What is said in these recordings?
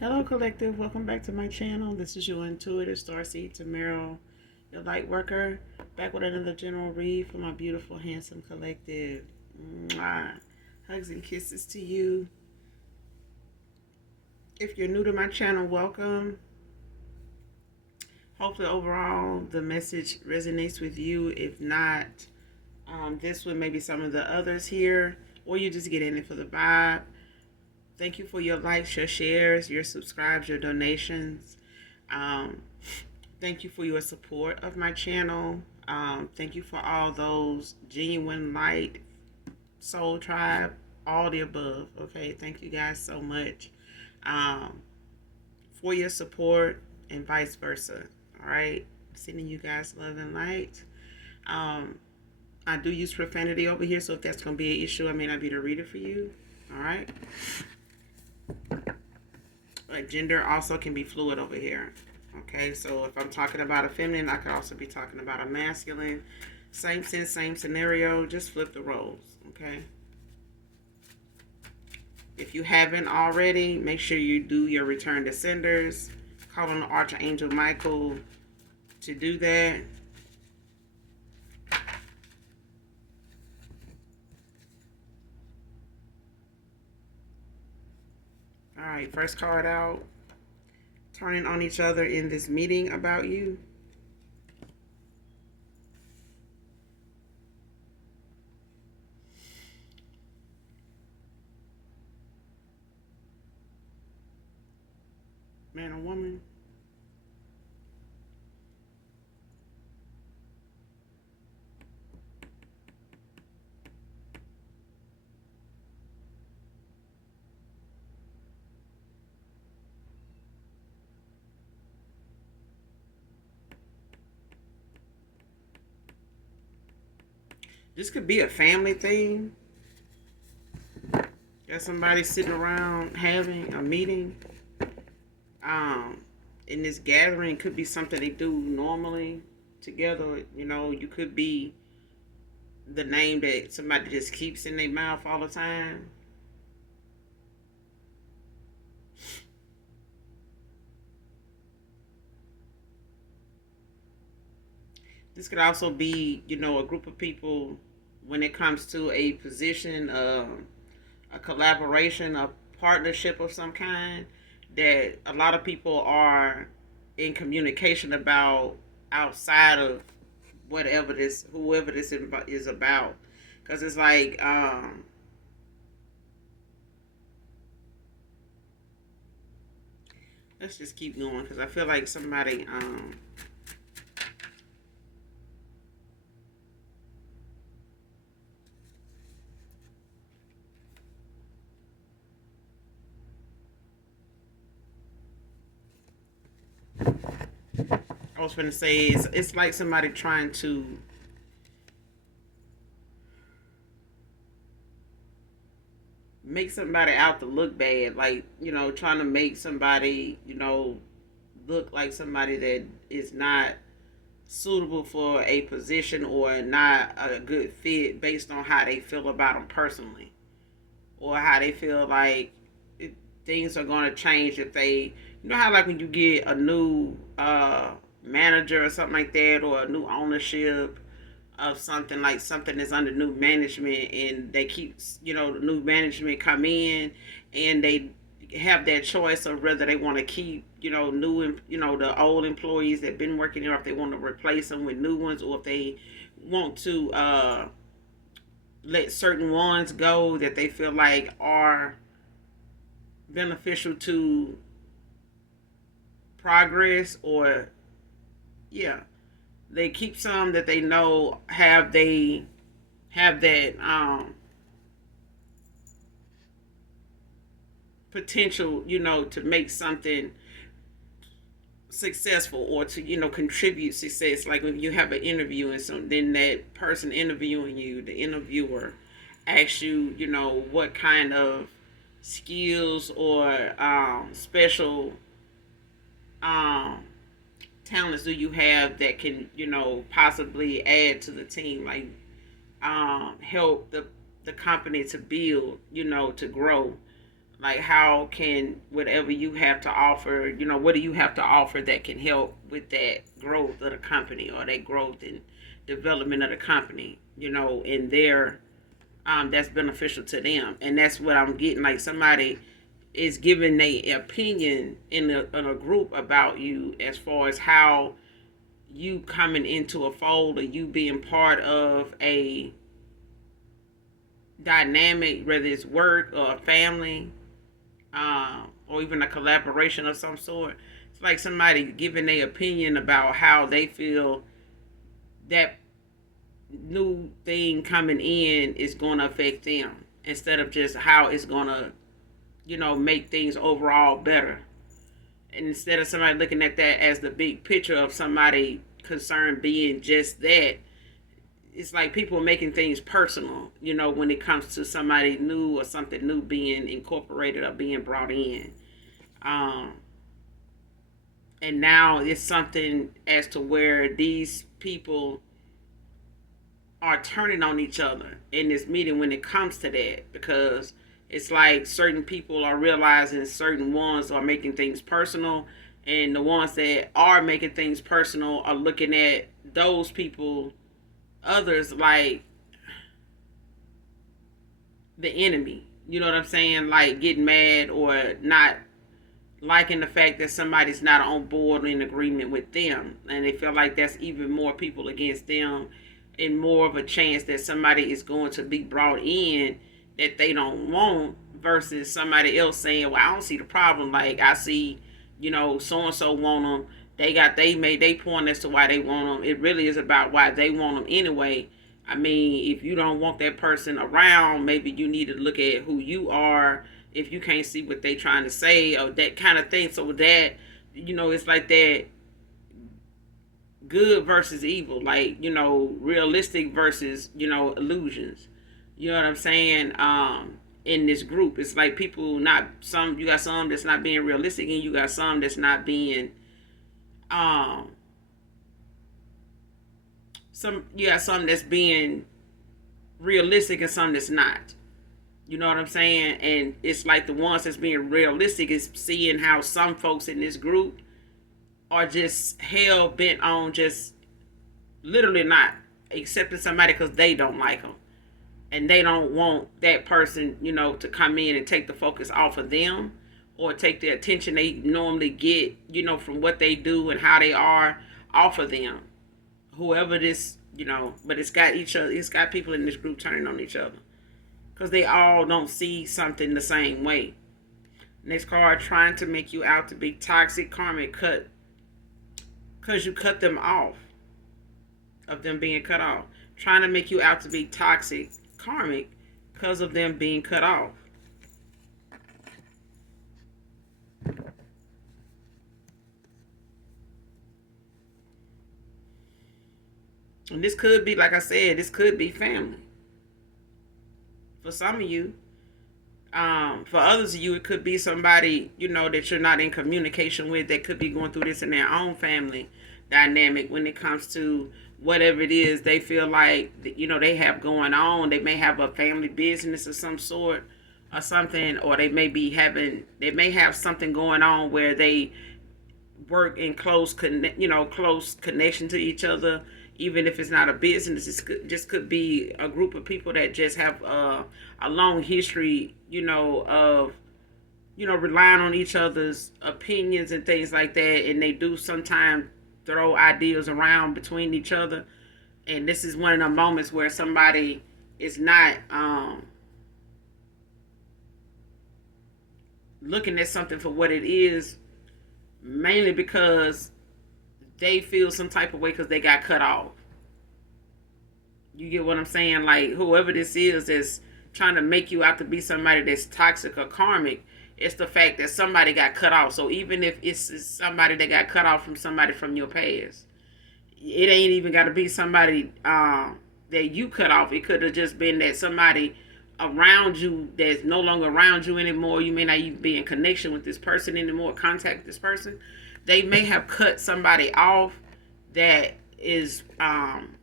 Hello, collective. Welcome back to my channel. This is your intuitive starseed Tamara, your light worker, back with another general read for my beautiful, handsome collective. Mwah. Hugs and kisses to you. If you're new to my channel, welcome. Hopefully, overall, the message resonates with you. If not, this one, maybe some of the others here, or you just get in it for the vibe. Thank you for your likes, your shares, your subscribes, your donations. Um, Thank you for your support of my channel. Thank you for all those genuine light, soul tribe, all the above. Okay, thank you guys so much um, for your support and vice versa. All right, sending you guys love and light. Um, I do use profanity over here, so if that's going to be an issue, I may not be the reader for you. All right. But gender also can be fluid over here. Okay, so if I'm talking about a feminine, I could also be talking about a masculine. Same sense, same scenario, just flip the roles. Okay. If you haven't already, make sure you do your return to senders. Call on the Archangel Michael to do that. All right, first card out. Turning on each other in this meeting about you. Man or woman. This could be a family thing. Got somebody sitting around having a meeting. In this gathering could be something they do normally together. You know, you could be the name that somebody just keeps in their mouth all the time. This could also be, you know, a group of people when it comes to a position, a collaboration, a partnership of some kind that a lot of people are in communication about outside of whoever this is about. Because it's like, let's just keep going because I feel like somebody, I was going to say, it's like somebody trying to make somebody out to look bad, like, you know, trying to make somebody, you know, look like somebody that is not suitable for a position or not a good fit based on how they feel about them personally, or how they feel like things are going to change if they, you know, how like when you get a new manager or something like that, or a new ownership of something, like something that's under new management, and they keep, you know, the new management come in and they have that choice of whether they want to keep, you know, you know, the old employees that been working there, if they want to replace them with new ones, or if they want to let certain ones go that they feel like are beneficial to progress, or yeah, they keep some that they know have that potential, you know, to make something successful, or to, you know, contribute success. Like when you have an interview and so then that person interviewing you, the interviewer asks you, you know, what kind of skills or special um, talents do you have that can, you know, possibly add to the team, like help the company to build, you know, to grow. Like, how can whatever you have to offer, what do you have to offer that can help with that growth of the company, or that growth and development of the company, in their that's beneficial to them. And that's what I'm getting. Like, somebody is giving their opinion in a group about you, as far as how you coming into a fold, or you being part of a dynamic, whether it's work or a family, or even a collaboration of some sort. It's like somebody giving their opinion about how they feel that new thing coming in is going to affect them, instead of just how it's going to, make things overall better. And instead of somebody looking at that as the big picture of somebody concerned being just that, it's like people making things personal, when it comes to somebody new or something new being incorporated or being brought in. Um, and now it's something as to where these people are turning on each other in this meeting when it comes to that, because it's like certain people are realizing certain ones are making things personal, and the ones that are making things personal are looking at those people, others, like the enemy. You know what I'm saying? Like getting mad or not liking the fact that somebody's not on board or in agreement with them, and they feel like that's even more people against them, and more of a chance that somebody is going to be brought in that they don't want, versus somebody else saying, well, I don't see the problem. Like, I see, so and so want them. They made they point as to why they want them. It really is about why they want them anyway. I mean, if you don't want that person around, maybe you need to look at who you are, if you can't see what they trying to say, or that kind of thing. So that, it's like that good versus evil, like, realistic versus, illusions. You know what I'm saying? In this group, it's like people not some you got some that's not being realistic, and you got some that's not being some you got some that's being realistic and some that's not. You know what I'm saying? And it's like the ones that's being realistic is seeing how some folks in this group are just hell bent on just literally not accepting somebody because they don't like them, and they don't want that person, to come in and take the focus off of them, or take the attention they normally get, from what they do and how they are, off of them. Whoever this, but it's got each other. It's got people in this group turning on each other because they all don't see something the same way. Next card, trying to make you out to be toxic, karmic, cut, because you cut them off, of them being cut off. Trying to make you out to be toxic, karmic, because of them being cut off. And this could be, like I said, this could be family. For some of you, for others of you, it could be somebody, that you're not in communication with, that could be going through this in their own family dynamic when it comes to whatever it is they feel like, they have going on. They may have a family business of some sort or something, or they may have something going on where they work in close connection to each other. Even if it's not a business, it just could be a group of people that just have a long history, of relying on each other's opinions and things like that, and they do sometimes throw ideas around between each other. And this is one of the moments where somebody is not looking at something for what it is, mainly because they feel some type of way because they got cut off. You get what I'm saying? Like, whoever this is that's trying to make you out to be somebody that's toxic or karmic, it's the fact that somebody got cut off. So even if it's somebody that got cut off from somebody from your past, it ain't even got to be somebody that you cut off. It could have just been that somebody around you that's no longer around you anymore. You may not even be in connection with this person anymore, contact this person. They may have cut somebody off that is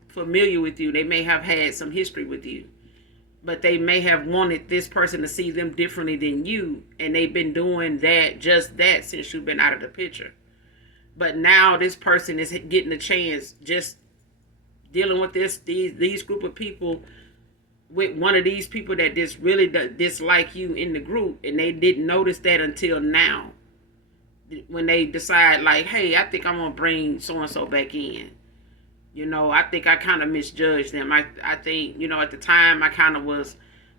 familiar with you. They may have had some history with you. but they may have wanted this person to see them differently than you, and they've been doing that, just that, since you've been out of the picture. But now this person is getting a chance, just dealing with these group of people, with one of these people that just really dislike you in the group, and they didn't notice that until now, when they decide like, hey, I think I'm gonna bring so and so back in. I think I kind of misjudged them. I think, at the time I kind of was,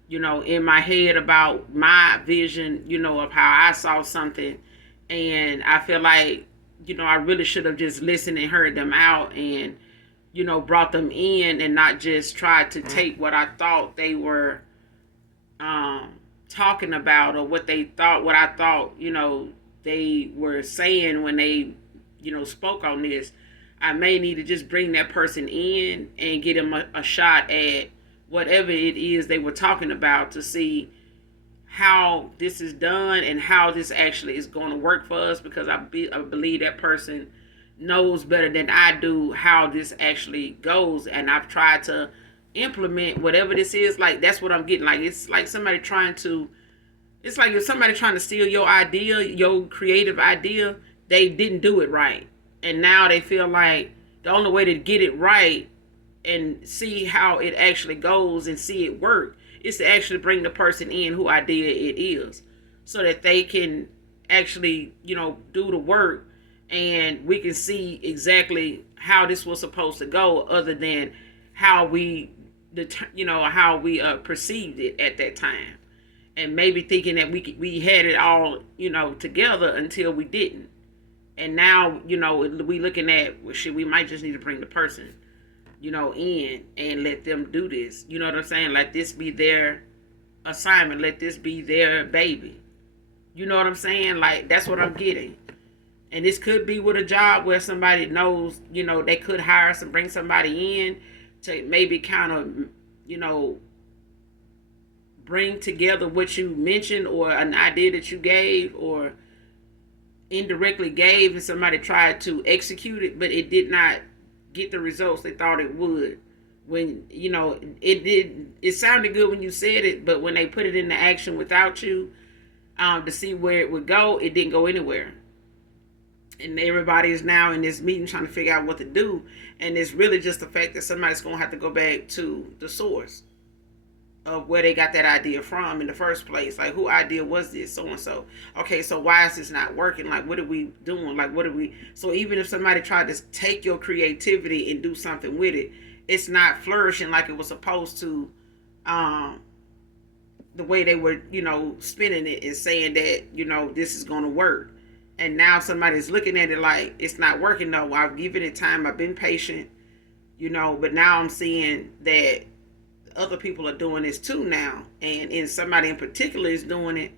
in my head about my vision, of how I saw something. And I feel like, I really should have just listened and heard them out, and, brought them in, and not just tried to take what I thought they were talking about, or what I thought, they were saying when they, spoke on this. I may need to just bring that person in and get them a shot at whatever it is they were talking about, to see how this is done and how this actually is going to work for us, because I believe that person knows better than I do how this actually goes, and I've tried to implement whatever this is. Like, that's what I'm getting. Like, it's like somebody trying to, it's like if somebody trying to steal your idea, your creative idea, they didn't do it right. And now they feel like the only way to get it right and see how it actually goes and see it work is to actually bring the person in who idea it is, so that they can actually, do the work, and we can see exactly how this was supposed to go, other than how we, perceived it at that time, and maybe thinking that we had it all, together, until we didn't. And now, we looking at, well, shit, we might just need to bring the person, in, and let them do this. You know what I'm saying? Let this be their assignment. Let this be their baby. You know what I'm saying? Like, that's what I'm getting. And this could be with a job where somebody knows, they could hire some, bring somebody in to maybe kind of, bring together what you mentioned, or an idea that you gave, or indirectly gave, and somebody tried to execute it, but it did not get the results they thought it would. When it sounded good when you said it, but when they put it into action without you, to see where it would go, it didn't go anywhere. And everybody is now in this meeting trying to figure out what to do, and it's really just the fact that somebody's going to have to go back to the source of where they got that idea from in the first place. Like, who idea was this? So and so. Okay, so why is this not working? Like, what are we doing? Like, what are we? So even if somebody tried to take your creativity and do something with it, it's not flourishing like it was supposed to. The way they were, spinning it and saying that, this is going to work. And now somebody's looking at it like, it's not working. No, I've given it time. I've been patient, but now I'm seeing that other people are doing this too now, and somebody in particular is doing it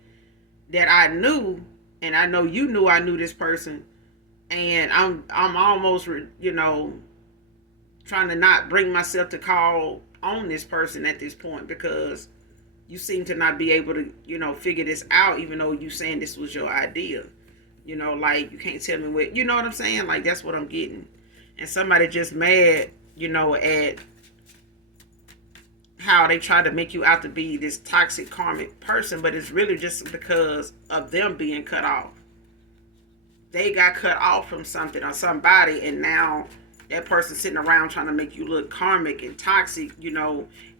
that I knew, and I know you knew I knew this person, and I'm almost trying to not bring myself to call on this person at this point, because you seem to not be able to figure this out, even though you saying this was your idea. Like, you can't tell me what, you know what I'm saying? Like, that's what I'm getting. And somebody just mad, at how they try to make you out to be this toxic karmic person, but it's really just because of them being cut off. They got cut off from something or somebody, and now that person sitting around trying to make you look karmic and toxic,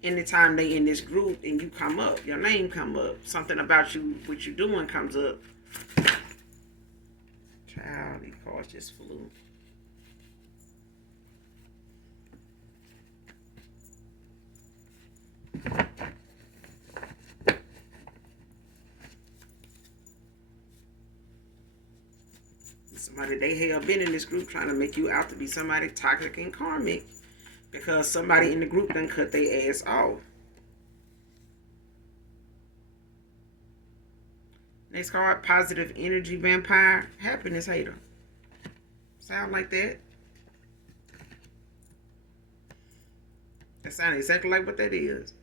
anytime they in this group and you come up, your name come up, something about you, what you doing comes up. Child, these cards just flew. Somebody they have been in this group trying to make you out to be somebody toxic and karmic, because somebody in the group done cut their ass off. Next card, positive energy vampire, happiness hater. Sound like that? That sounds exactly like what that is.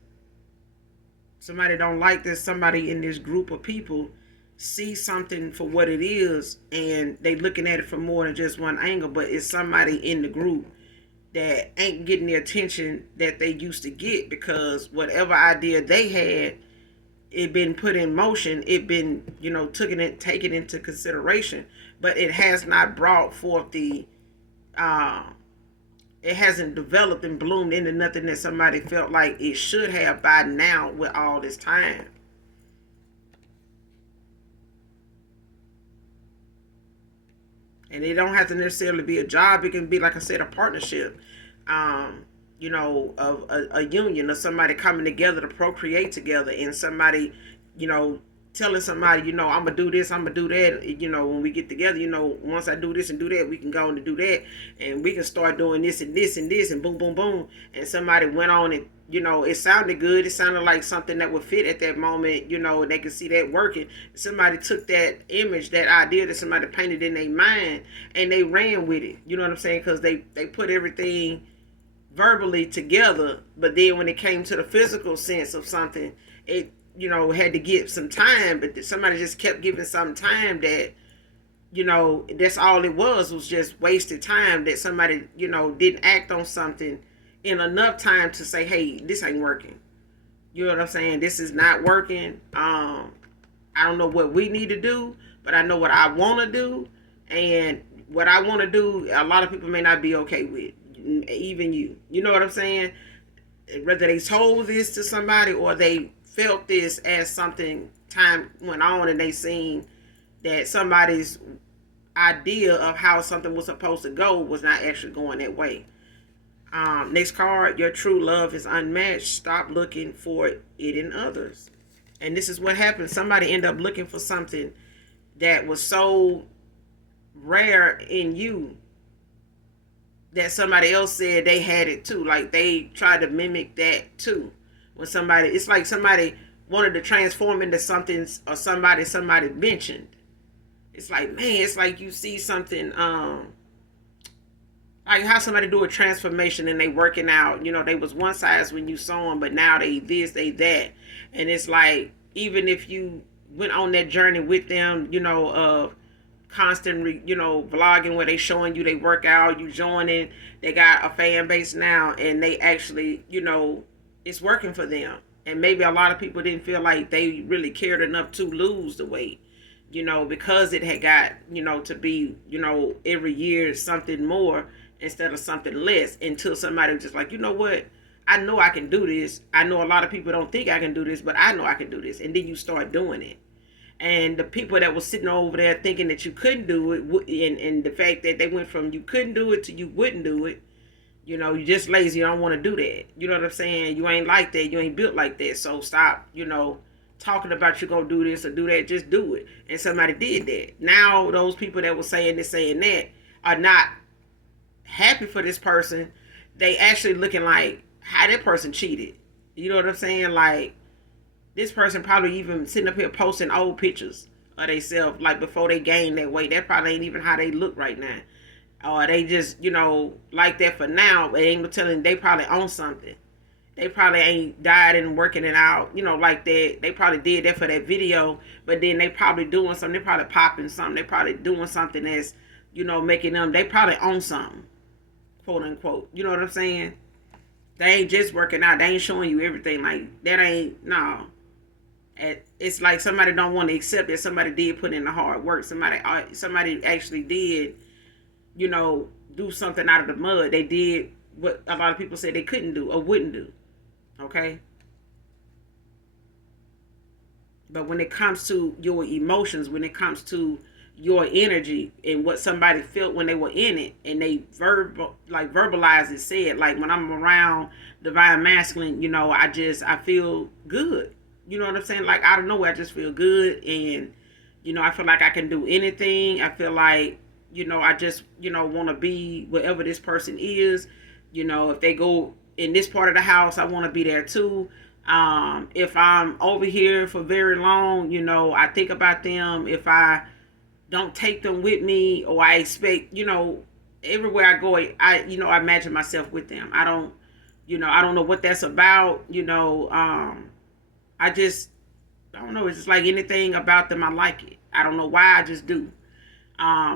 Somebody don't like this. Somebody in this group of people see something for what it is, and they looking at it from more than just one angle, but it's somebody in the group that ain't getting the attention that they used to get, because whatever idea they had, it been put in motion, it been, taken into consideration, but it has not brought forth the uh, it hasn't developed and bloomed into nothing that somebody felt like it should have by now with all this time. And it don't have to necessarily be a job. It can be, like I said, a partnership, um, of a union, or somebody coming together to procreate together, and somebody, you know, telling somebody, I'm gonna do this, I'm gonna do that. When we get together, once I do this and do that, we can go on and do that, and we can start doing this and this and this, and boom, boom, boom. And somebody went on and it sounded good. It sounded like something that would fit at that moment, and they could see that working. Somebody took that image, that idea that somebody painted in their mind, and they ran with it. You know what I'm saying? Because they put everything verbally together, but then when it came to the physical sense of something, it had to get some time. But somebody just kept giving some time that that's all it was just wasted time, that somebody didn't act on something in enough time to say, hey, this ain't working. You know what I'm saying? This is not working. I don't know what we need to do, but I know what I want to do. And what I want to do, a lot of people may not be okay with, even you. You know what I'm saying? Whether they told this to somebody or they felt this as something, time went on and they seen that somebody's idea of how something was supposed to go was not actually going that way. Next card, your true love is unmatched. Stop looking for it in others. And this is what happens. Somebody end up looking for something that was so rare in you that somebody else said they had it too. Like they tried to mimic that too. When somebody, it's like somebody wanted to transform into something, or somebody mentioned. It's like, man, it's like you see something, like how somebody do a transformation and they working out. They was one size when you saw them, but now they this, they that. And it's like, even if you went on that journey with them, of constant, vlogging where they showing you they work out, you joining, they got a fan base now, and they actually, it's working for them. And maybe a lot of people didn't feel like they really cared enough to lose the weight, because it had got, to be, every year something more instead of something less, until somebody was just like, you know what? I know I can do this. I know a lot of people don't think I can do this, but I know I can do this. And then you start doing it. And the people that was sitting over there thinking that you couldn't do it, and the fact that they went from you couldn't do it to you wouldn't do it, you just lazy, you don't want to do that. You know what I'm saying? You ain't like that. You ain't built like that. So stop, talking about you gonna do this or do that. Just do it. And somebody did that. Now those people that were saying this, saying that, are not happy for this person. They actually looking like how that person cheated. You know what I'm saying? Like, this person probably even sitting up here posting old pictures of themselves, like before they gained that weight. That probably ain't even how they look right now. Or they just, like that for now. But ain't no telling, they probably own something. They probably ain't died and working it out, like that. They probably did that for that video, but then they probably doing something. They probably popping something. They probably doing something that's, making them, they probably own something, quote unquote. You know what I'm saying? They ain't just working out. They ain't showing you everything. Like, that ain't, no. It's like somebody don't want to accept that somebody did put in the hard work. Somebody actually did, do something out of the mud. They did what a lot of people said they couldn't do or wouldn't do. Okay? But when it comes to your emotions, when it comes to your energy and what somebody felt when they were in it, and they verbalized it, said, like, when I'm around divine masculine, I feel good. You know what I'm saying? Like, out of nowhere, I just feel good. And, I feel like I can do anything. I feel like, I just, want to be wherever this person is. If they go in this part of the house, I want to be there too. If I'm over here for very long, I think about them. If I don't take them with me, or I expect, everywhere I go, I imagine myself with them. I don't know what that's about. I don't know. It's just like anything about them, I like it. I don't know why, I just do.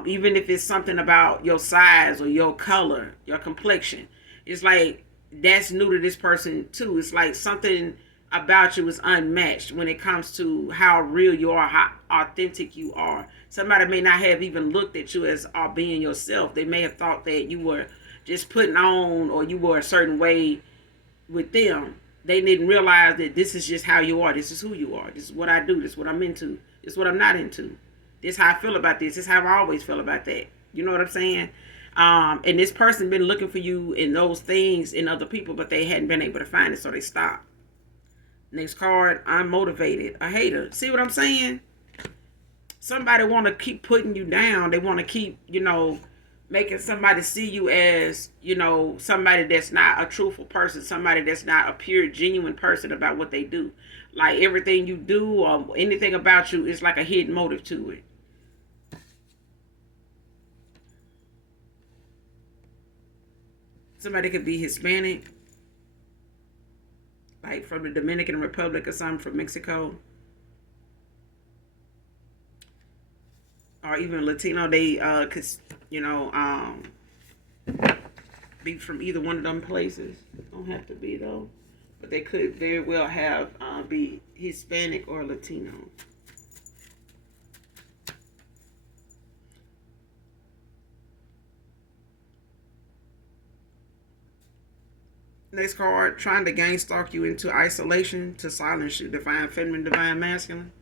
Even if it's something about your size or your color, your complexion. It's like that's new to this person too. It's like something about you is unmatched when it comes to how real you are, how authentic you are. Somebody may not have even looked at you as being yourself. They may have thought that you were just putting on or you were a certain way with them. They didn't realize that this is just how you are. This is who you are. This is what I do. This is what I'm into. This is what I'm not into. This is how I feel about this. This is how I always feel about that. You know what I'm saying? And this person been looking for you in those things in other people, but they hadn't been able to find it, so they stopped. Next card, I'm motivated. A hater. See what I'm saying? Somebody want to keep putting you down. They want to keep, making somebody see you as, somebody that's not a truthful person, somebody that's not a pure, genuine person about what they do. Like everything you do or anything about you is like a hidden motive to it. Somebody could be Hispanic, like from the Dominican Republic or something, from Mexico, or even Latino. They could, you know, be from either one of them places. Don't have to be though, but they could very well have be Hispanic or Latino. Next card, trying to gang stalk you into isolation to silence you. Divine feminine, divine masculine.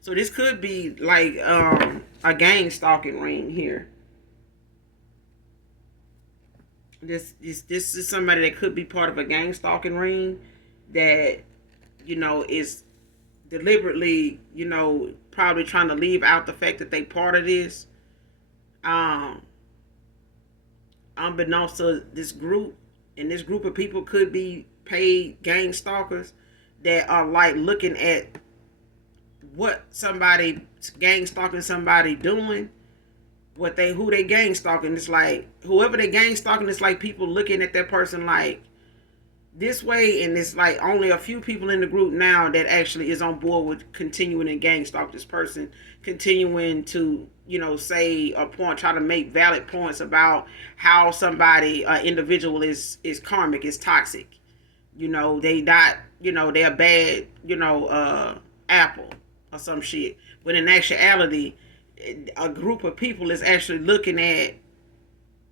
So this could be like a gang stalking ring here. This is somebody that could be part of a gang stalking ring that is deliberately probably trying to leave out the fact that they part of this. Um, Unbeknownst to this group, and this group of people could be paid gang stalkers that are like looking at what somebody gang stalking somebody doing, who they gang stalking. It's like whoever they gang stalking, it's like people looking at that person like this way, and it's like only a few people in the group now that actually is on board with continuing to gang stalk this person, continuing to say a point, try to make valid points about how somebody individual is karmic, is toxic. They not, they're bad, apple or some shit. But in actuality, a group of people is actually looking at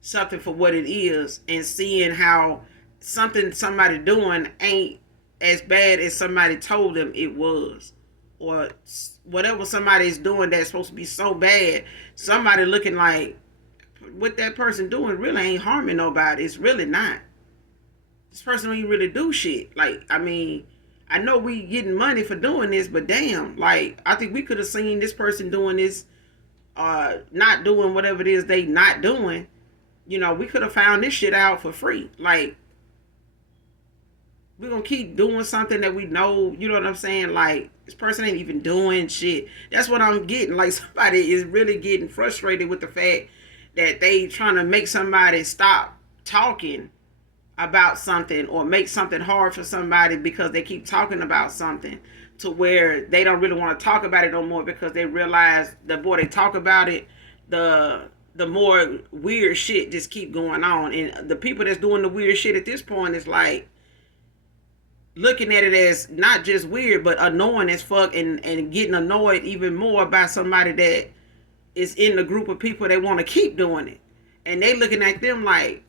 something for what it is and seeing how something somebody doing ain't as bad as somebody told them it was, or whatever somebody is doing that's supposed to be so bad, somebody looking like what that person doing really ain't harming nobody. It's really not. This person don't even really do shit. Like, I mean, I know we getting money for doing this, but damn, like, I think we could have seen this person doing this, not doing whatever it is they not doing. We could have found this shit out for free. Like, we're gonna keep doing something that we know, you know what I'm saying? Like, this person ain't even doing shit. That's what I'm getting. Like, somebody is really getting frustrated with the fact that they trying to make somebody stop talking about something or make something hard for somebody because they keep talking about something, to where they don't really want to talk about it no more because they realize the more they talk about it, the more weird shit just keep going on. And the people that's doing the weird shit at this point is like looking at it as not just weird but annoying as fuck, and getting annoyed even more by somebody that is in the group of people that want to keep doing it. And they looking at them like,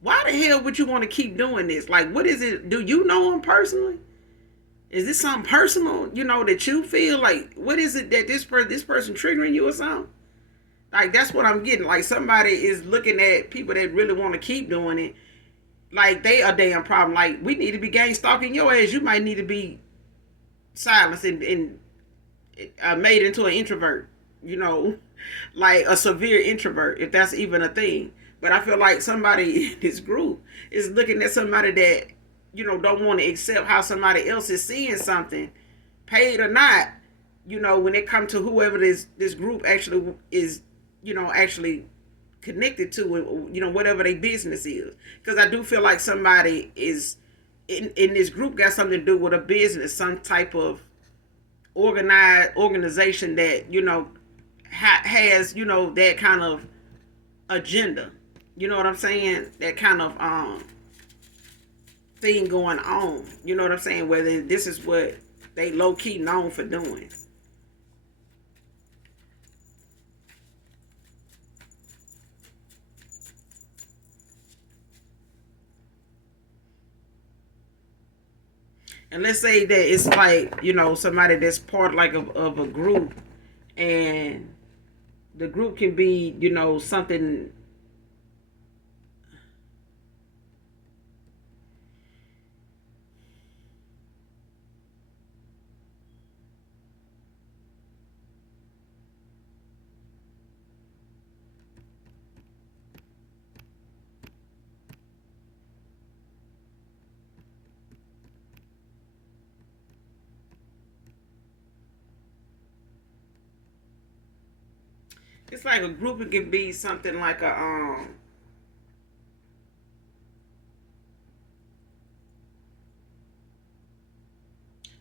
why the hell would you want to keep doing this? Like, what is it? Do you know him personally? Is this something personal, that you feel like, what is it that this person triggering you or something? Like, that's what I'm getting. Like, somebody is looking at people that really want to keep doing it like they a damn problem. Like, we need to be gang stalking your ass. You might need to be silenced and made into an introvert, like a severe introvert, if that's even a thing. But I feel like somebody in this group is looking at somebody that, don't want to accept how somebody else is seeing something, paid or not, when it comes to whoever this group actually is, actually connected to, whatever their business is. Because I do feel like somebody is in this group got something to do with a business, some type of organization that, has, that kind of agenda. You know what I'm saying? That kind of thing going on. You know what I'm saying? Whether this is what they low key known for doing. And let's say that it's like, somebody that's part like of a group, and the group can be, something. It's like a group. It can be something like an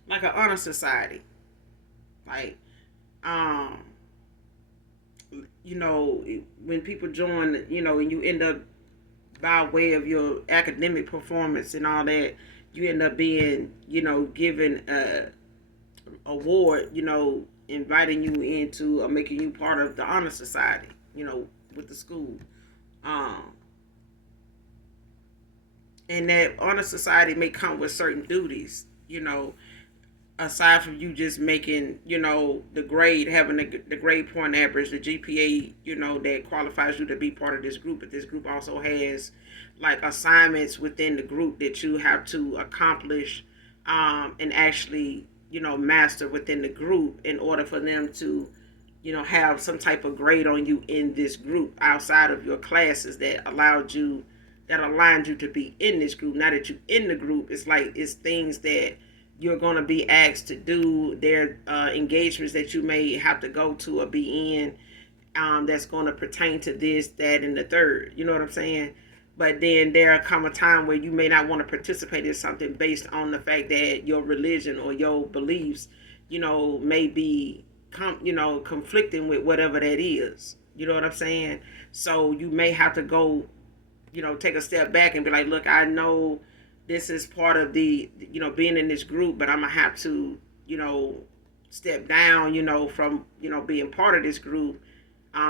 honor society. Like, um, when people join, and you end up by way of your academic performance and all that, you end up being, given a award, inviting you into or making you part of the honor society, with the school. Um, and that honor society may come with certain duties, aside from you just making, the grade, having the grade point average, the GPA, that qualifies you to be part of this group. But this group also has like assignments within the group that you have to accomplish, and actually, master within the group in order for them to, have some type of grade on you in this group outside of your classes that allowed you to be in this group. Now that you're in the group, it's like it's things that you're going to be asked to do. There engagements that you may have to go to or be in, that's going to pertain to this, that, and the third. You know what I'm saying? But then there come a time where you may not want to participate in something based on the fact that your religion or your beliefs, may be conflicting with whatever that is. You know what I'm saying? So you may have to go, take a step back and be like, look, I know this is part of the, being in this group, but I'm gonna have to, step down, from, being part of this group,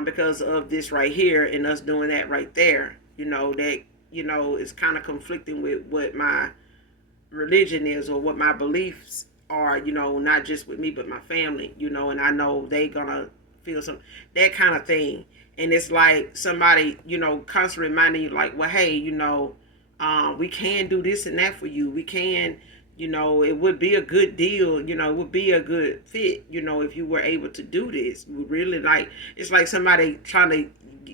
because of this right here and us doing that right there, that, is kind of conflicting with what my religion is or what my beliefs are, not just with me, but my family, and I know they gonna feel some, that kind of thing. And it's like somebody, constantly reminding you like, well, hey, we can do this and that for you. We can, it would be a good deal, it would be a good fit, if you were able to do this. We really like, it's like somebody trying to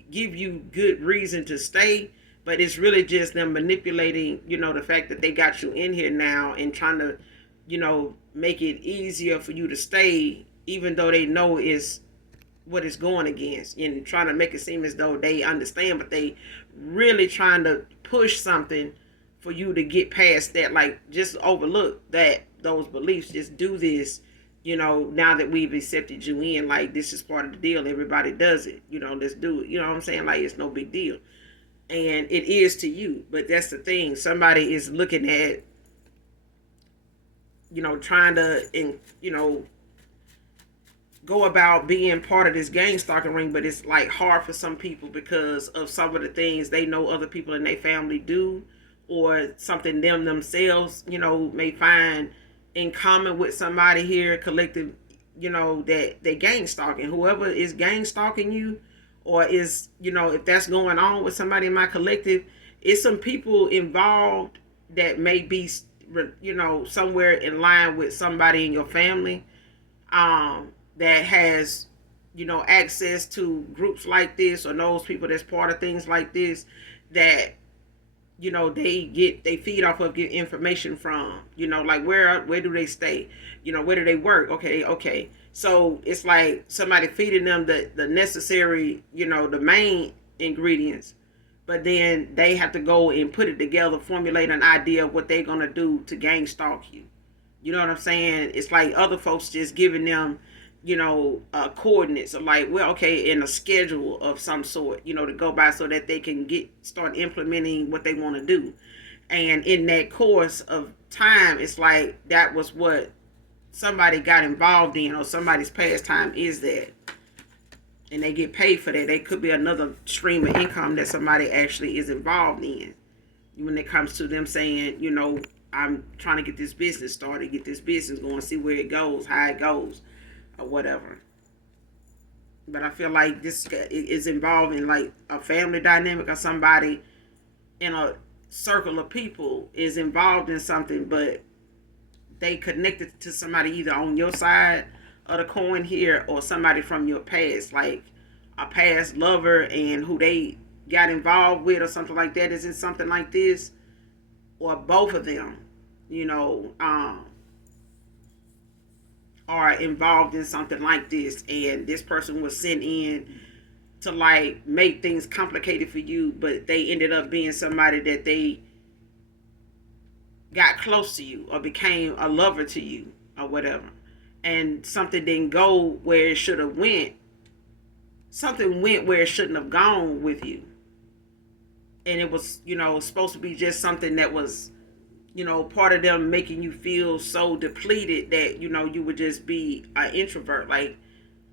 give you good reason to stay, but it's really just them manipulating, the fact that they got you in here now and trying to, make it easier for you to stay, even though they know it's what it's going against, and trying to make it seem as though they understand, but they really trying to push something for you to get past that. Like, just overlook that, those beliefs, just do this, now that we've accepted you in, like, this is part of the deal, everybody does it, let's do it, what I'm saying, like, it's no big deal. And it is to you, but that's the thing, somebody is looking at, trying to, go about being part of this gang stalking ring, but it's like hard for some people because of some of the things they know other people in their family do, or something them themselves, may find in common with somebody here collective, that they gang stalking. Whoever is gang stalking you, or is, if that's going on with somebody in my collective, it's some people involved that may be, somewhere in line with somebody in your family, that has, access to groups like this, or knows people that's part of things like this, that, they feed off of, get information from, like where do they stay, where do they work, okay, so it's like somebody feeding them the necessary, the main ingredients, but then they have to go and put it together, formulate an idea of what they're gonna do to gang stalk you. You know what I'm saying? It's like other folks just giving them coordinates, or like, well, okay, in a schedule of some sort, to go by, so that they can start implementing what they want to do. And in that course of time, it's like that was what somebody got involved in, or somebody's pastime is that, and they get paid for that. They could be another stream of income that somebody actually is involved in. When it comes to them saying, I'm trying to get this business started, get this business going, see where it goes, how it goes, or whatever. But I feel like this is involving like a family dynamic, or somebody in a circle of people is involved in something, but they connected to somebody either on your side of the coin here, or somebody from your past, like a past lover and who they got involved with, or something like that, is in something like this, or both of them, are involved in something like this, and this person was sent in to like make things complicated for you, but they ended up being somebody that they got close to you, or became a lover to you, or whatever, and something didn't go where it should have went. Something went where it shouldn't have gone with you, and it was supposed to be just something that was part of them making you feel so depleted that you would just be an introvert, like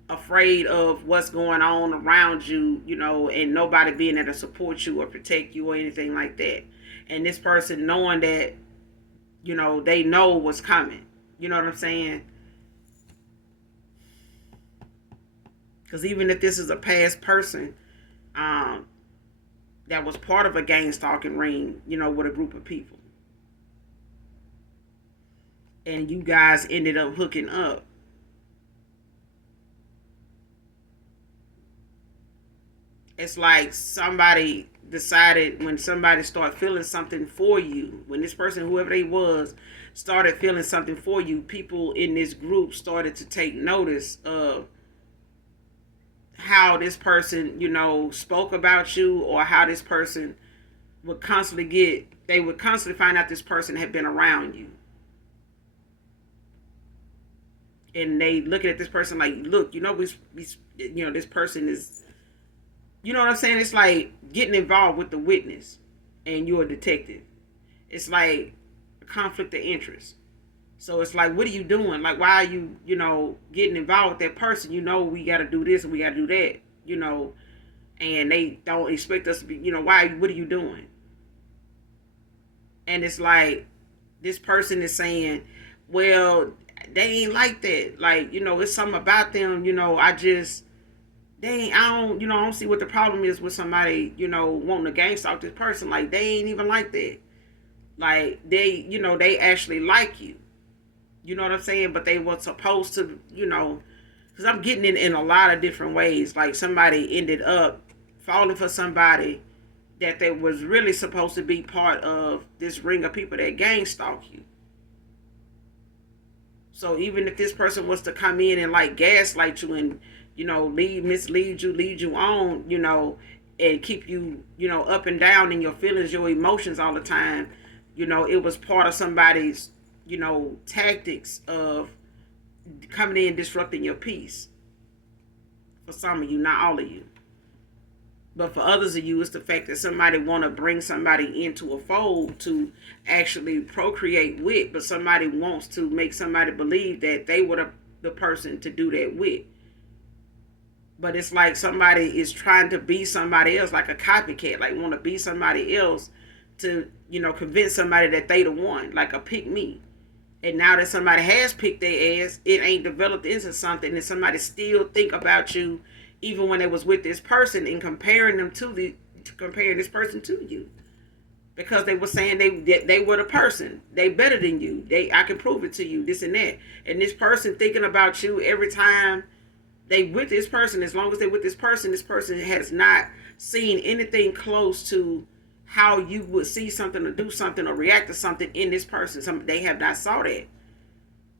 afraid of what's going on around you, and nobody being there to support you or protect you or anything like that. And this person knowing that they know what's coming. You know what I'm saying? Because even if this is a past person that was part of a gang stalking ring, with a group of people, and you guys ended up hooking up, it's like somebody decided, when somebody started feeling something for you, when this person, whoever they was, started feeling something for you, people in this group started to take notice of how this person, spoke about you, or how this person would constantly find out this person had been around you. And they looking at this person like, look, this person is, what I'm saying? It's like getting involved with the witness, and you're a detective. It's like a conflict of interest. So it's like, what are you doing? Like, why are you, getting involved with that person? We got to do this and we got to do that, and they don't expect us to be, what are you doing? And it's like, this person is saying, well, they ain't like that. Like, it's something about them, I don't see what the problem is with somebody, wanting to gang stalk this person. Like, they ain't even like that. Like, they actually like you. You know what I'm saying? But they were supposed to, because I'm getting it in a lot of different ways. Like, somebody ended up falling for somebody that they was really supposed to be part of this ring of people that gang stalk you. So even if this person was to come in and like gaslight you and mislead you, lead you on, and keep you, up and down in your feelings, your emotions all the time, it was part of somebody's, tactics of coming in disrupting your peace. For some of you, not all of you. But for others of you, it's the fact that somebody want to bring somebody into a fold to actually procreate with, but somebody wants to make somebody believe that they were the person to do that with. But it's like somebody is trying to be somebody else, like a copycat, like want to be somebody else to, convince somebody that they the one, like a pick me. And now that somebody has picked their ass, it ain't developed into something, and somebody still think about you even when they was with this person, and comparing this person to you, because they were saying they were the person, they better than you, I can prove it to you, this and that. And this person thinking about you every time they with this person, as long as they with this person has not seen anything close to how you would see something or do something or react to something in this person. They have not saw that.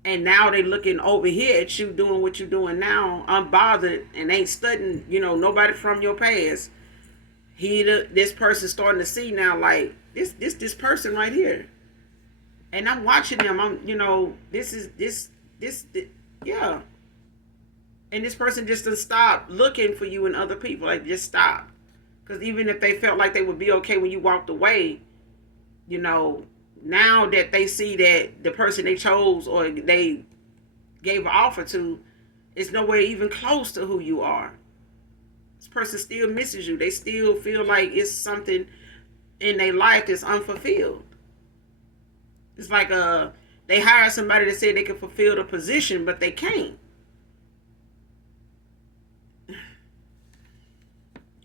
And now they looking over here at you doing what you're doing now, unbothered, and ain't studying, nobody from your past. This person starting to see now, like, this person right here. And I'm watching them. Yeah. And this person just to stop looking for you and other people. Like, just stop. Because even if they felt like they would be okay when you walked away, you know, now that they see that the person they chose or they gave an offer to is nowhere even close to who you are. This person still misses you. They still feel like it's something in their life that's unfulfilled. It's like they hired somebody that said they could fulfill the position, but they can't.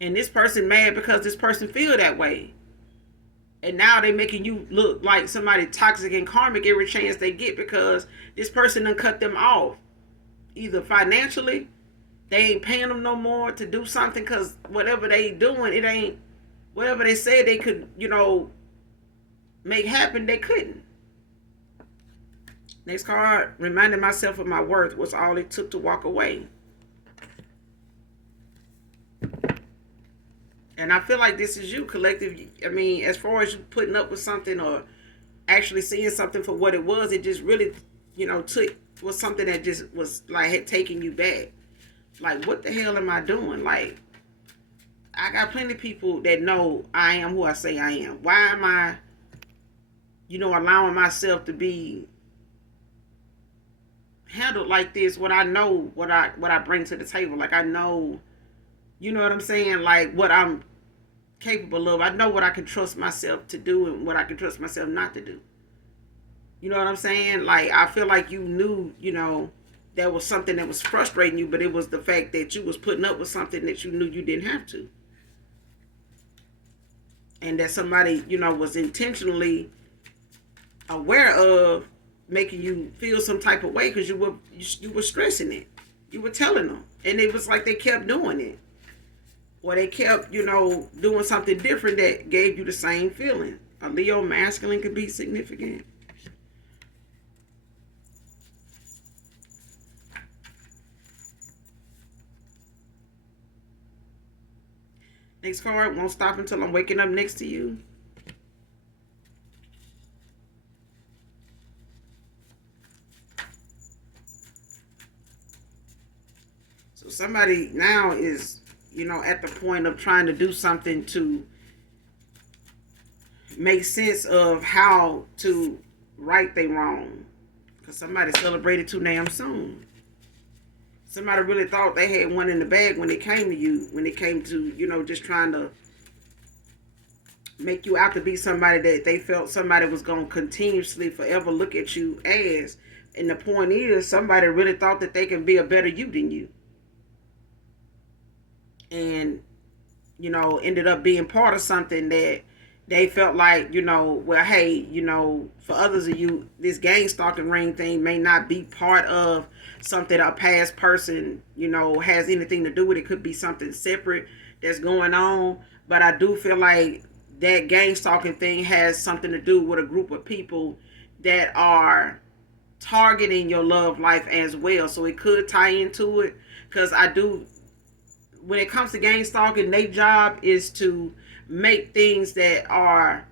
And this person mad because this person feel that way. And now they making you look like somebody toxic and karmic every chance they get because this person done cut them off. Either financially, they ain't paying them no more to do something because whatever they doing, it ain't, whatever they said they could, make happen, they couldn't. Next card, reminding myself of my worth was all it took to walk away. And I feel like this is you, collective. I mean, as far as you putting up with something or actually seeing something for what it was, it just really, was something that just was like had taken you back. Like, what the hell am I doing? Like, I got plenty of people that know I am who I say I am. Why am I, allowing myself to be handled like this when I know what I bring to the table? Like, I know, you know what I'm saying? Like, what I'm capable of. I know what I can trust myself to do and what I can trust myself not to do. You know what I'm saying? Like, I feel like you knew, there was something that was frustrating you, but it was the fact that you was putting up with something that you knew you didn't have to. And that somebody, was intentionally aware of making you feel some type of way because you were stressing it. You were telling them. And it was like they kept doing it. Or they kept, doing something different that gave you the same feeling. A Leo masculine could be significant. Next card, won't stop until I'm waking up next to you. So somebody now is, at the point of trying to do something to make sense of how to right they wrong. Because somebody celebrated too damn soon. Somebody really thought they had one in the bag when it came to you, when it came to, just trying to make you out to be somebody that they felt somebody was going to continuously forever look at you as. And the point is, somebody really thought that they can be a better you than you. And, ended up being part of something that they felt like, well, hey, for others of you, this gang stalking ring thing may not be part of something a past person, has anything to do with. It could be something separate that's going on. But I do feel like that gang stalking thing has something to do with a group of people that are targeting your love life as well. So it could tie into it, because I do, when it comes to gang stalking, their job is to make things that are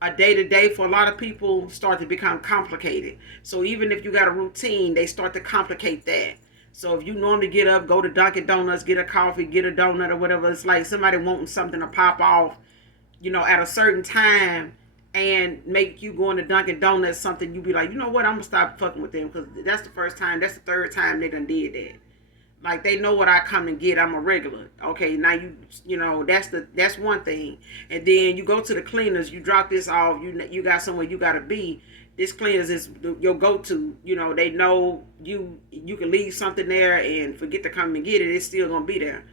a day-to-day for a lot of people start to become complicated. So even if you got a routine, they start to complicate that. So if you normally get up, go to Dunkin' Donuts, get a coffee, get a donut or whatever, it's like somebody wanting something to pop off, at a certain time, and make you going to Dunkin' Donuts something, you be like, you know what, I'm gonna stop fucking with them, because that's the first time, that's the third time they done did that. Like, they know what I come and get. I'm a regular. Okay, now that's one thing. And then you go to the cleaners, you drop this off, you got somewhere you gotta be. This cleaners is your go-to. They know you can leave something there and forget to come and get it. It's still gonna be there.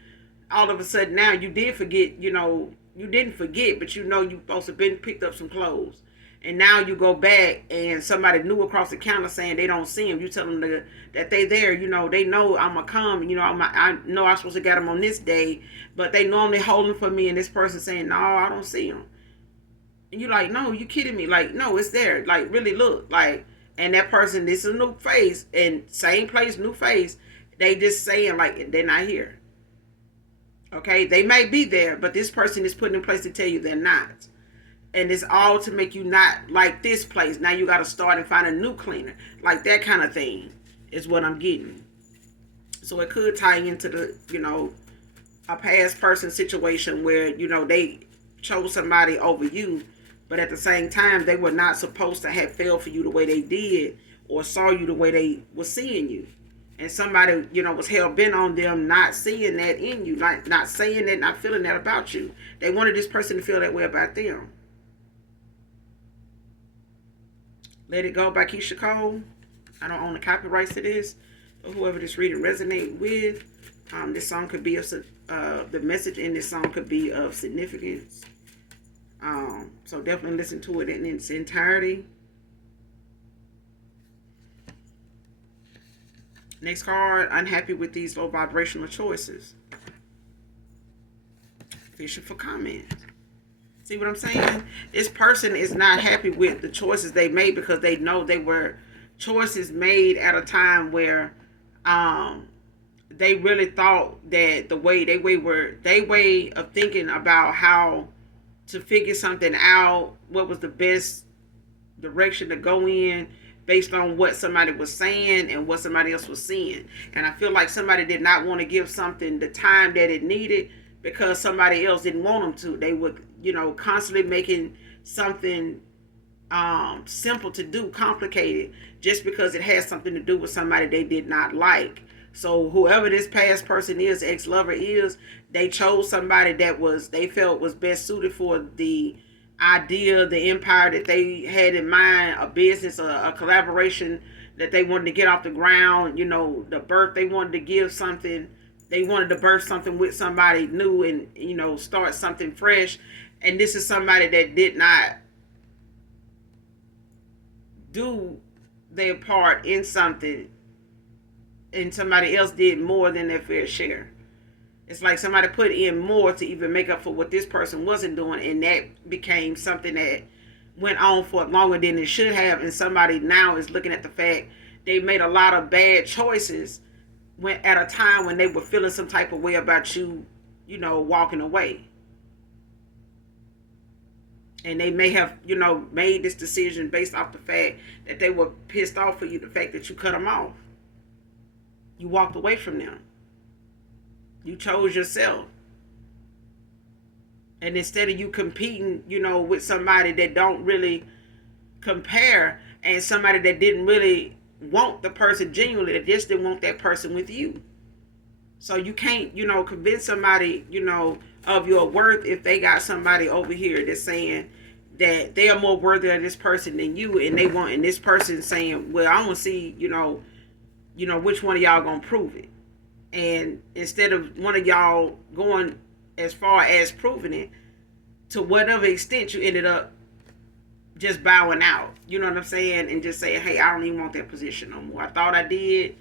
All of a sudden now you did forget, you didn't forget, but you supposed to have been picked up some clothes. And now you go back and somebody new across the counter saying they don't see them. You tell them that they there. They know I'm going to come. I know I'm supposed to get them on this day. But they normally holding for me. And this person saying, no, I don't see them. And you're like, no, you kidding me. Like, no, it's there. Like, really look. Like, and that person, this is a new face. And same place, new face. They just saying, like, they're not here. Okay? They may be there. But this person is put in place to tell you they're not. And it's all to make you not like this place. Now you got to start and find a new cleaner. Like that kind of thing is what I'm getting. So it could tie into the, a past person situation where, they chose somebody over you, but at the same time, they were not supposed to have felt for you the way they did or saw you the way they were seeing you. And somebody, was hell bent on them not seeing that in you, not saying that, not feeling that about you. They wanted this person to feel that way about them. Let It Go by Keisha Cole. I don't own the copyrights to this. But whoever this reading resonate with, this song could be of the message in this song could be of significance. So definitely listen to it in its entirety. Next card, unhappy with these low vibrational choices. Fishing for comment. See what I'm saying? This person is not happy with the choices they made because they know they were choices made at a time where they really thought that the way their way of thinking about how to figure something out, what was the best direction to go in based on what somebody was saying and what somebody else was seeing. And I feel like somebody did not want to give something the time that it needed because somebody else didn't want them to. They would, constantly making something simple to do complicated just because it has something to do with somebody they did not like. So whoever this past person is, ex-lover is, they chose somebody that they felt was best suited for the idea, the empire that they had in mind, a business, a collaboration that they wanted to get off the ground, the birth, they wanted to give something, they wanted to birth something with somebody new and, start something fresh. And this is somebody that did not do their part in something and somebody else did more than their fair share. It's like somebody put in more to even make up for what this person wasn't doing, and that became something that went on for longer than it should have. And somebody now is looking at the fact they made a lot of bad choices when at a time when they were feeling some type of way about you, walking away. And they may have, made this decision based off the fact that they were pissed off for you, the fact that you cut them off. You walked away from them. You chose yourself. And instead of you competing, with somebody that don't really compare and somebody that didn't really want the person genuinely, that just didn't want that person with you. So you can't, convince somebody, of your worth if they got somebody over here that's saying that they are more worthy of this person than you, and this person saying, well, I want to see, which one of y'all gonna prove it. And instead of one of y'all going as far as proving it, to whatever extent you ended up just bowing out, you know what I'm saying, and just saying, hey, I don't even want that position no more. I thought I did,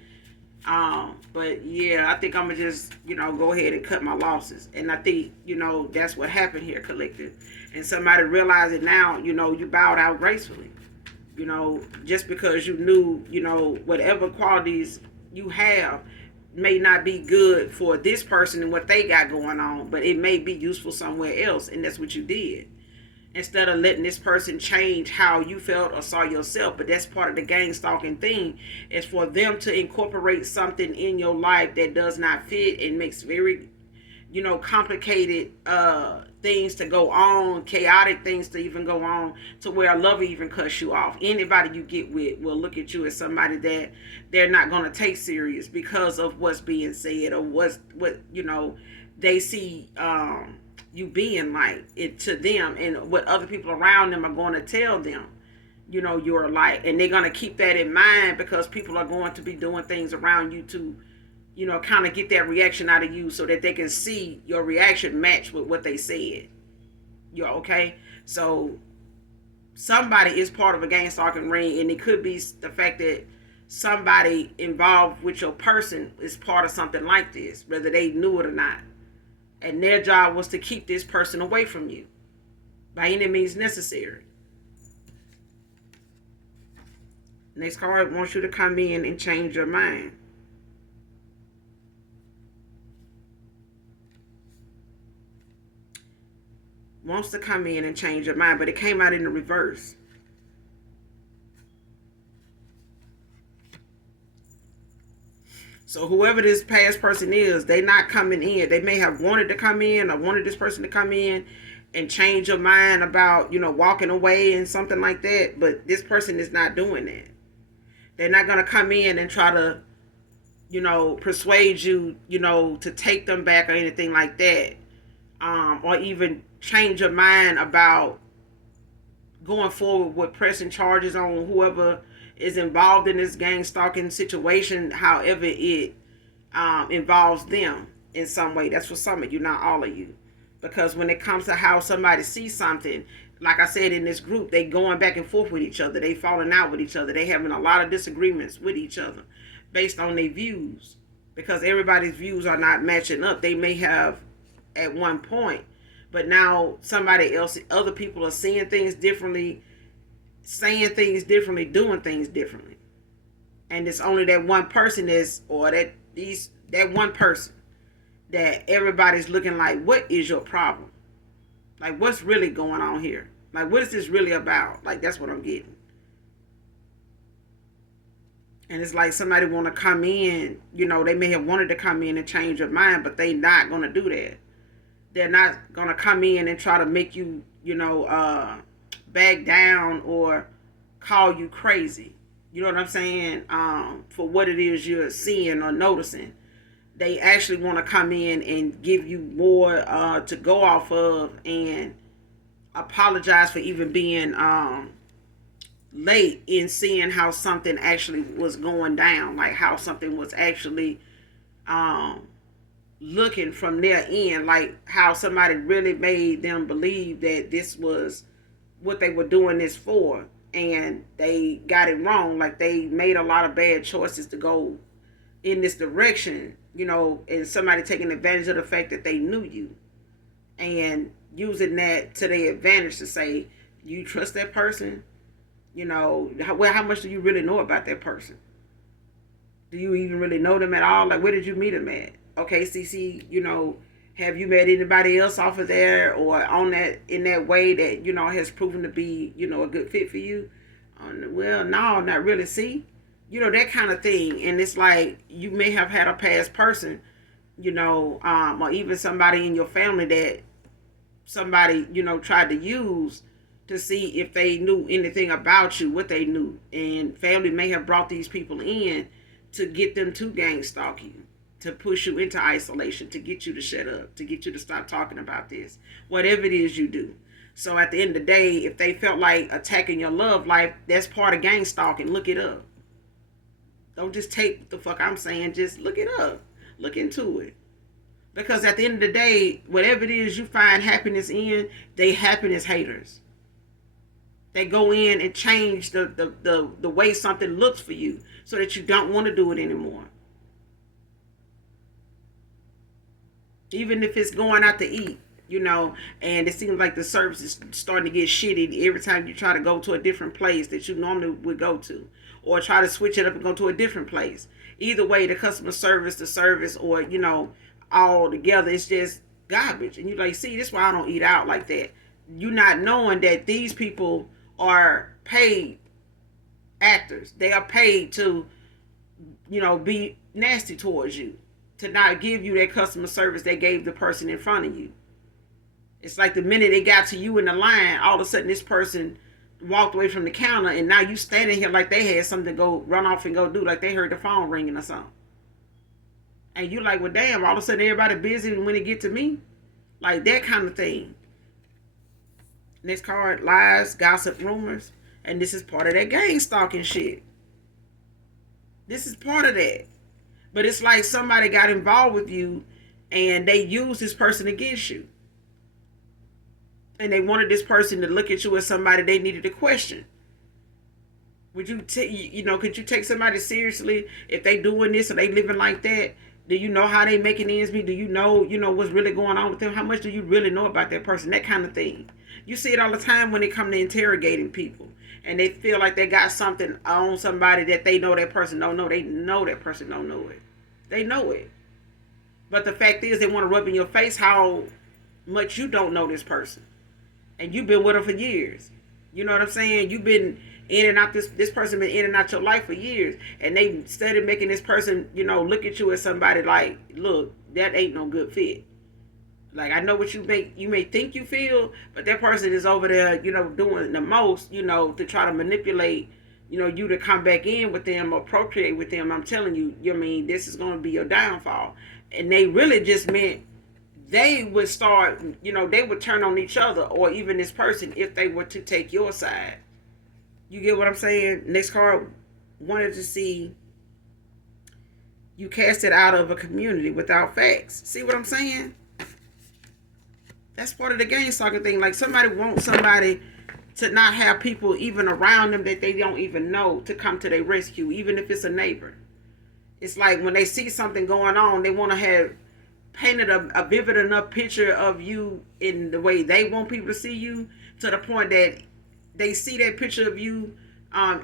but yeah, I think I'm gonna just, go ahead and cut my losses. And I think, that's what happened here, collective. And somebody realized it now, you bowed out gracefully. Just because you knew, whatever qualities you have may not be good for this person and what they got going on, but it may be useful somewhere else, and that's what you did. Instead of letting this person change how you felt or saw yourself. But that's part of the gang stalking thing, is for them to incorporate something in your life that does not fit and makes very, complicated things to go on, chaotic things to even go on, to where a lover even cuts you off. Anybody you get with will look at you as somebody that they're not going to take serious because of what's being said or what they see you being like it to them, and what other people around them are going to tell them you're like. And they're going to keep that in mind because people are going to be doing things around you to kind of get that reaction out of you so that they can see your reaction match with what they said. You're okay. So somebody is part of a gang stalking ring, and it could be the fact that somebody involved with your person is part of something like this, whether they knew it or not. And their job was to keep this person away from you by any means necessary. Next card wants you to come in and change your mind. Wants to come in and change your mind, but it came out in the reverse. So whoever this past person is, they not coming in. They may have wanted to come in or wanted this person to come in and change your mind about, walking away and something like that. But this person is not doing that. They're not going to come in and try to, persuade you, to take them back or anything like that. Or even change your mind about going forward with pressing charges on whoever is involved in this gang stalking situation, however it involves them in some way. That's for some of you, not all of you. Because when it comes to how somebody sees something, like I said, in this group, they going back and forth with each other. They falling out with each other. They having a lot of disagreements with each other based on their views. Because everybody's views are not matching up. They may have at one point, but now somebody else, other people are seeing things differently, saying things differently, doing things differently. And it's only that one person that one person that everybody's looking like, what is your problem? Like, what's really going on here? Like, what is this really about? Like, that's what I'm getting. And it's like somebody want to come in, they may have wanted to come in and change your mind, but they not going to do that. They're not going to come in and try to make you, back down or call you crazy. You know what I'm saying? For what it is you're seeing or noticing. They actually want to come in and give you more to go off of and apologize for even being late in seeing how something actually was going down. Like how something was actually looking from their end. Like how somebody really made them believe that this was what they were doing this for. And they got it wrong. Like they made a lot of bad choices to go in this direction, and somebody taking advantage of the fact that they knew you and using that to their advantage to say, you trust that person? How much do you really know about that person? Do you even really know them at all? Like, where did you meet them at? Okay, CC, have you met anybody else off of there or on that, in that way that, has proven to be, a good fit for you? Well, no, not really. See? That kind of thing. And it's like you may have had a past person, or even somebody in your family that somebody, tried to use to see if they knew anything about you, what they knew. And family may have brought these people in to get them to gang stalk you, to push you into isolation, to get you to shut up, to get you to stop talking about this, whatever it is you do. So at the end of the day, if they felt like attacking your love life, that's part of gang stalking. Look it up. Don't just take what the fuck I'm saying. Just look it up. Look into it. Because at the end of the day, whatever it is you find happiness in, they happiness haters. They go in and change the way something looks for you so that you don't want to do it anymore. Even if it's going out to eat, and it seems like the service is starting to get shitty every time you try to go to a different place that you normally would go to, or try to switch it up and go to a different place. Either way, the customer service, the service, or, all together, it's just garbage. And you're like, see, this is why I don't eat out like that. You not knowing that these people are paid actors. They are paid to, be nasty towards you, to not give you that customer service they gave the person in front of you. It's like the minute they got to you in the line, all of a sudden this person walked away from the counter, and now you standing here like they had something to go run off and go do, like they heard the phone ringing or something. And you like, well, damn, all of a sudden everybody busy when it get to me. Like that kind of thing. Next card, lies, gossip, rumors. And this is part of that gang stalking shit. This is part of that. But it's like somebody got involved with you and they used this person against you. And they wanted this person to look at you as somebody they needed to question. Would you could you take somebody seriously if they doing this or they living like that? Do you know how they making ends meet? Do you know what's really going on with them? How much do you really know about that person? That kind of thing. You see it all the time when they come to interrogating people and they feel like they got something on somebody that they know that person don't know. They know that person don't know it. They know it. But the fact is they want to rub in your face how much you don't know this person. And you've been with them for years. You know what I'm saying? You've been in and out. This person been in and out your life for years, and they started making this person, look at you as somebody like, look, that ain't no good fit. Like, I know what you may think you feel, but that person is over there, doing the most, to try to manipulate, you to come back in with them or procreate with them. I'm telling you, this is going to be your downfall. And they really just meant they would start, they would turn on each other or even this person if they were to take your side. You get what I'm saying? Next card wanted to see you cast it out of a community without facts. See what I'm saying? That's part of the Gangstalking thing. Like, somebody wants somebody to not have people even around them that they don't even know to come to their rescue, even if it's a neighbor. It's like when they see something going on, they want to have painted a vivid enough picture of you in the way they want people to see you, to the point that they see that picture of you,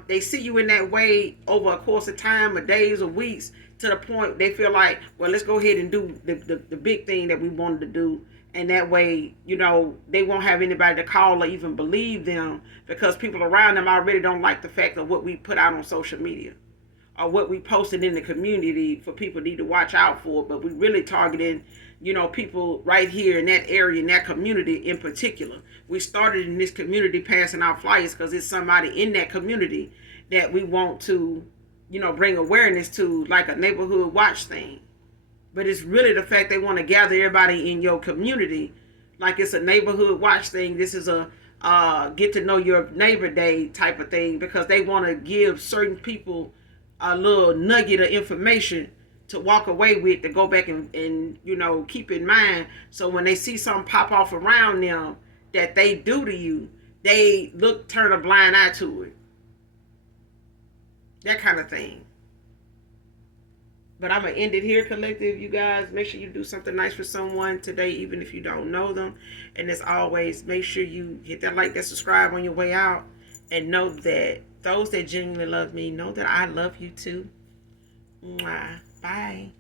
they see you in that way over a course of time, or days or weeks, to the point they feel like, well, let's go ahead and do the big thing that we wanted to do. And that way, they won't have anybody to call or even believe them, because people around them already don't like the fact of what we put out on social media or what we posted in the community for people need to watch out for. But we really targeting, people right here in that area, in that community in particular. We started in this community passing out flyers because it's somebody in that community that we want to, bring awareness to, like a neighborhood watch thing. But it's really the fact they want to gather everybody in your community, like it's a neighborhood watch thing. This is a get to know your neighbor day type of thing, because they want to give certain people a little nugget of information to walk away with, to go back and keep in mind. So when they see something pop off around them that they do to you, they turn a blind eye to it. That kind of thing. But I'm going to end it here, collective, you guys. Make sure you do something nice for someone today, even if you don't know them. And as always, make sure you hit that like, that subscribe on your way out. And know that those that genuinely love me know that I love you too. Mwah. Bye.